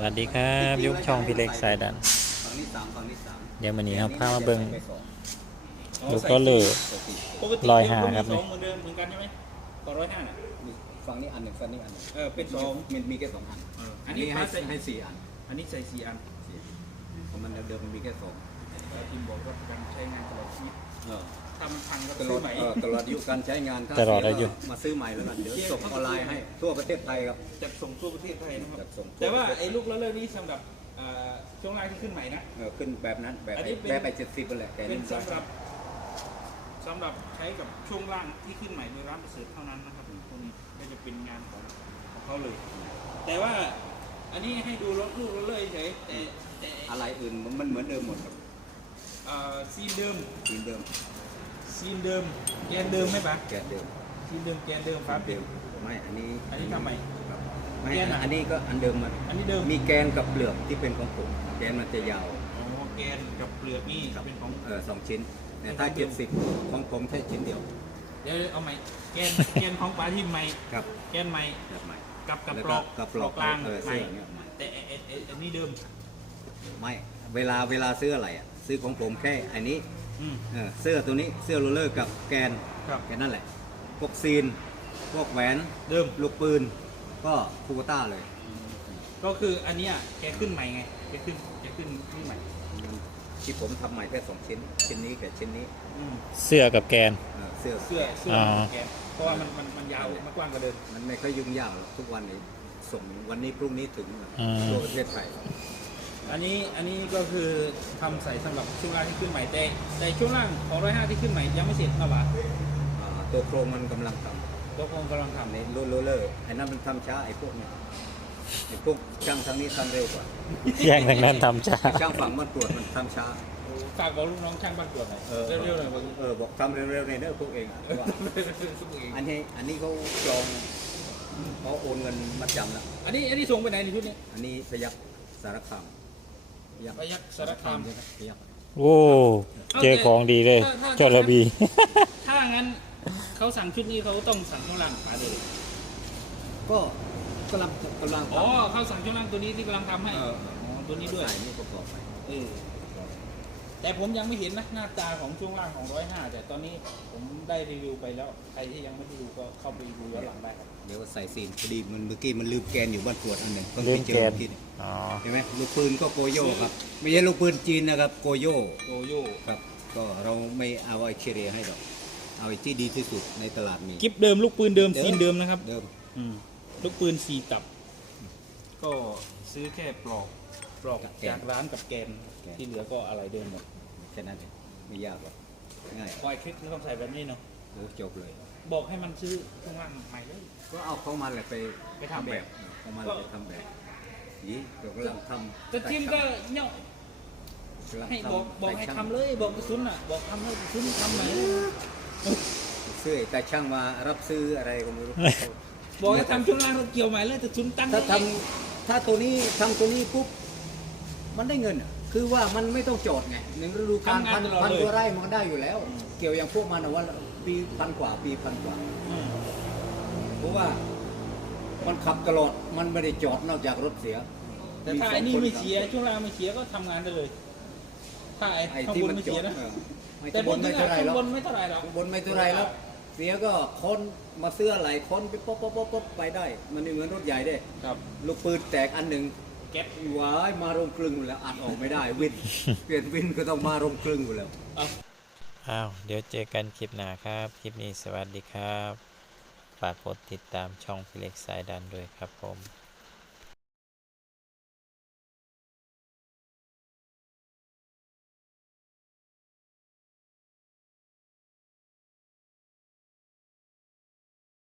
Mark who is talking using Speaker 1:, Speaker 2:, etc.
Speaker 1: วัสดีครับยุคช่องพี่เล็กสายดัน
Speaker 2: ฝั่งนี้สามฝั่งนี้สาม
Speaker 1: เดี๋ยววันนี้ครับพามาเบิ้ง
Speaker 3: อ๋อ
Speaker 1: ดู
Speaker 3: ใส่
Speaker 1: ก็เลย
Speaker 3: ปกติ
Speaker 1: 150 ครับ
Speaker 3: สองเหมือนเดิมเหมือนกันใช่ไหมต่อ105น่ะ
Speaker 2: มีฝั่งนี้อันหนึ่งฝั่งนี้อันหนึ่ง
Speaker 3: เป็นสอง
Speaker 2: มันมีแค่สองอัน
Speaker 3: อันนี้
Speaker 2: ให้
Speaker 3: ใส่
Speaker 2: ให้สี่อัน
Speaker 3: อันนี้ใส่4 อัน
Speaker 2: สี่เพราะมันเดิมมันมีแค่สอง
Speaker 3: แล้วทีมบอกว่าการใช้งานตลอดชีวิต
Speaker 2: เออ
Speaker 3: ถ้ามันพังก็
Speaker 2: ตล
Speaker 3: ซื้
Speaker 2: อ
Speaker 3: อ
Speaker 2: ด
Speaker 3: ใหม่
Speaker 2: ตลอดอายุการใช้งานถ้า
Speaker 1: ตลอดอายุ
Speaker 2: เสีก็มาซื้อใหม่แล้วกันเดี๋ยวส่งออนไลน์ให้ทั่วประเทศไทยครับ
Speaker 3: จัดส่งทั่วประเทศไทยนะครับ
Speaker 2: จัดส่งทั่ว
Speaker 3: แต่ว่าไอ้ลูกละเลิกนี้สำหรับช่วงแรกที่ขึ้นใหม่นะ
Speaker 2: ขึ้นแบบนั้นแบบ
Speaker 3: อันนี้เป็น
Speaker 2: แบบไป70นั่นแหละแต่
Speaker 3: เป็น
Speaker 2: นี่
Speaker 3: สำหรับใช้กับช่วงล่างที่ขึ้นใหม่โดยร้านประเสริฐเท่านั้นนะครับพวกนี้ก็จะเป็นงานของเขาเลย แต่ว่าอันนี้ให้ดูลูกละเลิกเฉยแต่
Speaker 2: อะไรอื่นมันเหมือนเดิมหมดครับ
Speaker 3: ซีนเดิม
Speaker 2: ทีมเดิม
Speaker 3: ซีนเดิมแกนเดิมไหมปะ
Speaker 2: แกนเดิม
Speaker 3: ซีนเดิมแกนเดิมฝาปิ
Speaker 2: เดิ
Speaker 3: ด
Speaker 2: มไม่อันนี้
Speaker 3: อันนี้ทำไม
Speaker 2: ครับไม่
Speaker 3: แกนอะ
Speaker 2: อันนี้ก็อันเดิมมัน
Speaker 3: อันนี้เดิม
Speaker 2: มีแกนกับเปลือกที่เป็นของผมแกนมันจะยาว
Speaker 3: อ๋อแกนกับเปลือกนี่เป็นของ
Speaker 2: 2 ชิ้นแต่ถ้า
Speaker 3: เป็นของเดิม
Speaker 2: 70ของผมแค่ชิ้นเดียว
Speaker 3: เดี๋ยวเอาใหม่แกนของปลาที่ใหม่
Speaker 2: ครับ
Speaker 3: แกนใหม่
Speaker 2: แบบใหม่
Speaker 3: กับ
Speaker 2: แล้ว
Speaker 3: ป
Speaker 2: ก็
Speaker 3: ลอก
Speaker 2: กับปลอก
Speaker 3: กลาง
Speaker 2: เออ
Speaker 3: ใหม่
Speaker 2: เสื้อเนี่ยใหม่
Speaker 3: แต่อันนี้เดิม
Speaker 2: ไม่เวลาซื้ออะไรอ่ะซื้อของผมแค่อันนี้
Speaker 3: อืม
Speaker 2: เสื้อตัวนี้เสื้อโรลเลอร์กับแกน
Speaker 3: ครับ
Speaker 2: แค่นั้นแหละพวกซีนพวกแหวน
Speaker 3: เดิม
Speaker 2: ลูกปืนก็คูโบต้าเลย
Speaker 3: ก็คืออันเนี้ยแกขึ้นใหม่ไงแกขึ้นรุ่นใหม่
Speaker 2: ที่ผมทำใหม่แค่2 ชิ้นชิ้นนี้กับชิ้นนี้
Speaker 3: อืม
Speaker 1: เสื้อกับแกน
Speaker 2: เสื้อ
Speaker 3: เสื้อ
Speaker 1: อ่า
Speaker 3: แกนเพราะว่ามันยาวมันกว้างกว่าเดิม
Speaker 2: มันไม่ค่อยยุ่งยากหรอกทุกวันนี้ส่งวันนี้พรุ่งนี้ถึง
Speaker 1: อืม
Speaker 2: ทั่วประเทศไทย
Speaker 3: อันนี้ก็คือทำใส่สำหรับช่วงล่างที่ขึ้นใหม่แต่ช่วงล่างของ105ที่ขึ้นใหม่ยังไม่เสร็จนะวะ
Speaker 2: ตัวโครงมันกำลังท
Speaker 3: ตัวคงกำลัง
Speaker 2: ำ
Speaker 3: ทำ
Speaker 2: ในโรลเลอร์ไอ้นั่นมันทำช้าไอ้พวกเนี้ยไอ้พวกช่างทางนี้ทำเร็วกว่า
Speaker 1: แย่งทางนั้นทำช้า
Speaker 2: ช่างฝั่งมันตรวจมันทำช้า
Speaker 3: ฝากบอกลูกน้องช่างบ้านตรวจหน่อยเร็วๆหน่อยบอก
Speaker 2: บอกทำเร็วๆในเด้อพวกเองอะว่า
Speaker 3: ซุปเอง
Speaker 2: อันนี้เขาจองเขาโอนเงินมาจำแล้ว
Speaker 3: อันนี้ส่งไปไหนในชุดนี้
Speaker 2: อันนี้พยักสารคาม
Speaker 3: พยัคฆ์สารคาม
Speaker 2: ใช่ไหมพยัก
Speaker 1: โอ้เจอของดีเลยจอระบี
Speaker 3: ถ้างั้นเขาสั่งชุดนี้เขาต้องสั่งช่วงล่างมาเลย
Speaker 2: ก็กำลัง
Speaker 3: อ๋อเขาสั่งช่วงล่างตัวนี้ที่กำลังทำให้อ๋อตัวนี้ด้วย
Speaker 2: ใส่นี่ประกอบไป
Speaker 3: เออแต่ผมยังไม่เห็นนะหน้าตาของช่วงล่างของ105แต่ตอนนี้ผมได้รีวิวไปแล้วใครที่ยังไม่ได้ดูก็เข้าไปดูย้อนหลังได้ครับ
Speaker 2: เดี๋ยวใส่ซีนพอดีมันเมื่อกี้มันลืมแกนอยู่บ้านตรวจอันหนึ่งต้อง
Speaker 1: ลื
Speaker 2: ไป
Speaker 1: ม
Speaker 2: เจ
Speaker 1: แก
Speaker 2: อน ที่นี่
Speaker 1: อ๋อ
Speaker 2: เห็นไหมลูกปืนก็โกโย่ครับไม่ใช่ลูกปืนจีนนะครับโกโย่
Speaker 3: โกโย่
Speaker 2: ครับก็เราไม่เอาไอเชเรียให้หรอกเอาไอ้ที่ดีที่สุดในตลาดมี
Speaker 3: กิฟเดิมลูกปืนเดิมซีนเดิมนะครับ
Speaker 2: เดิม
Speaker 3: ลูกปืน4 ตับ ก็ซื้อแค่ปลอกจากร้านกับแกนที่เหลือก็อะไรเดิมหมด
Speaker 2: แค่นั้นเองไม่ยากหรอกง่าย
Speaker 3: ควายคลิกไม่ต้องใส่แบบนี้เนาะ
Speaker 2: โอ้จบเลย
Speaker 3: บอกให้มันซื้อข้างล่างใหม่เลย
Speaker 2: ก็เอาเขามาแหละไป
Speaker 3: ไปทำแบบ
Speaker 2: เขามาแหละไปทำแบบนี่เรากำลังทำ
Speaker 3: แต่ทีมก็เนาะ
Speaker 2: กำลัง
Speaker 3: ให้
Speaker 2: ทำ
Speaker 3: บอกให้ทำเลยบอกกระสุนอ่ะบอกทำเลยกระสุนทำไหน
Speaker 2: ซื้อแต่ช่างมารับซื้ออะไรก็ไม่รู้
Speaker 3: บอกให้ทำช่วงล่างรถเกี่ยวใหม่เลยกระสุนตั้ง
Speaker 2: ถ้าตัวนี้ทำตัวนี้ปุ๊บมันได้เงินอะคือว่ามันไม่ต้องโจทย์ไงหนึ่งฤดูกาลพันตัวไร่มันก็ได้อยู่แล้ว เกี่ยวอย่างพวกมันอะว่าปี1,000 กว่าปี1,000 กว่า เพราะว่ามันขับตลอดมันไม่ได้จอดนอกจากรถเสีย
Speaker 3: แต่ถ้าไอ้นี่ไม่เสียช่วงล่างไม่เสียก็ทำงานได้เลย ถ้าไอ้
Speaker 2: ไอ้
Speaker 3: ข้าง
Speaker 2: ที่
Speaker 3: บน
Speaker 2: มัน
Speaker 3: ไม่
Speaker 2: จอ
Speaker 3: เสีย
Speaker 2: ด
Speaker 3: นะ
Speaker 2: ไม่
Speaker 3: แต่
Speaker 2: บนไม่เท่าไร
Speaker 3: ข้าง
Speaker 2: แล้ว
Speaker 3: บนไม่เท่าไหร่หรอก
Speaker 2: บนไม่เท่าไรแล้วเสียก็ค้นมาเสื้อไหลค้นไปป๊อปป๊อปป๊อปป๊อปไปได้ มันไม่เหมือนรถใหญ่เด้
Speaker 3: ครับ
Speaker 2: ลูกปืนแตกอันหนึ่ง
Speaker 3: แก๊ส
Speaker 2: วายมาโรงกลึงหมดแล้วอัดออกไม่ได้วิน เปลี่ยนวินก็ต้องมาโรงกลึงหมดแล้ว
Speaker 3: เอา
Speaker 1: อ้าวเดี๋ยวเจอกันคลิปหน้าครับ คลิปนี้สวัสดีครับ ฝากกดติดตามช่องพี่เล็กสายดันด้วยครับผม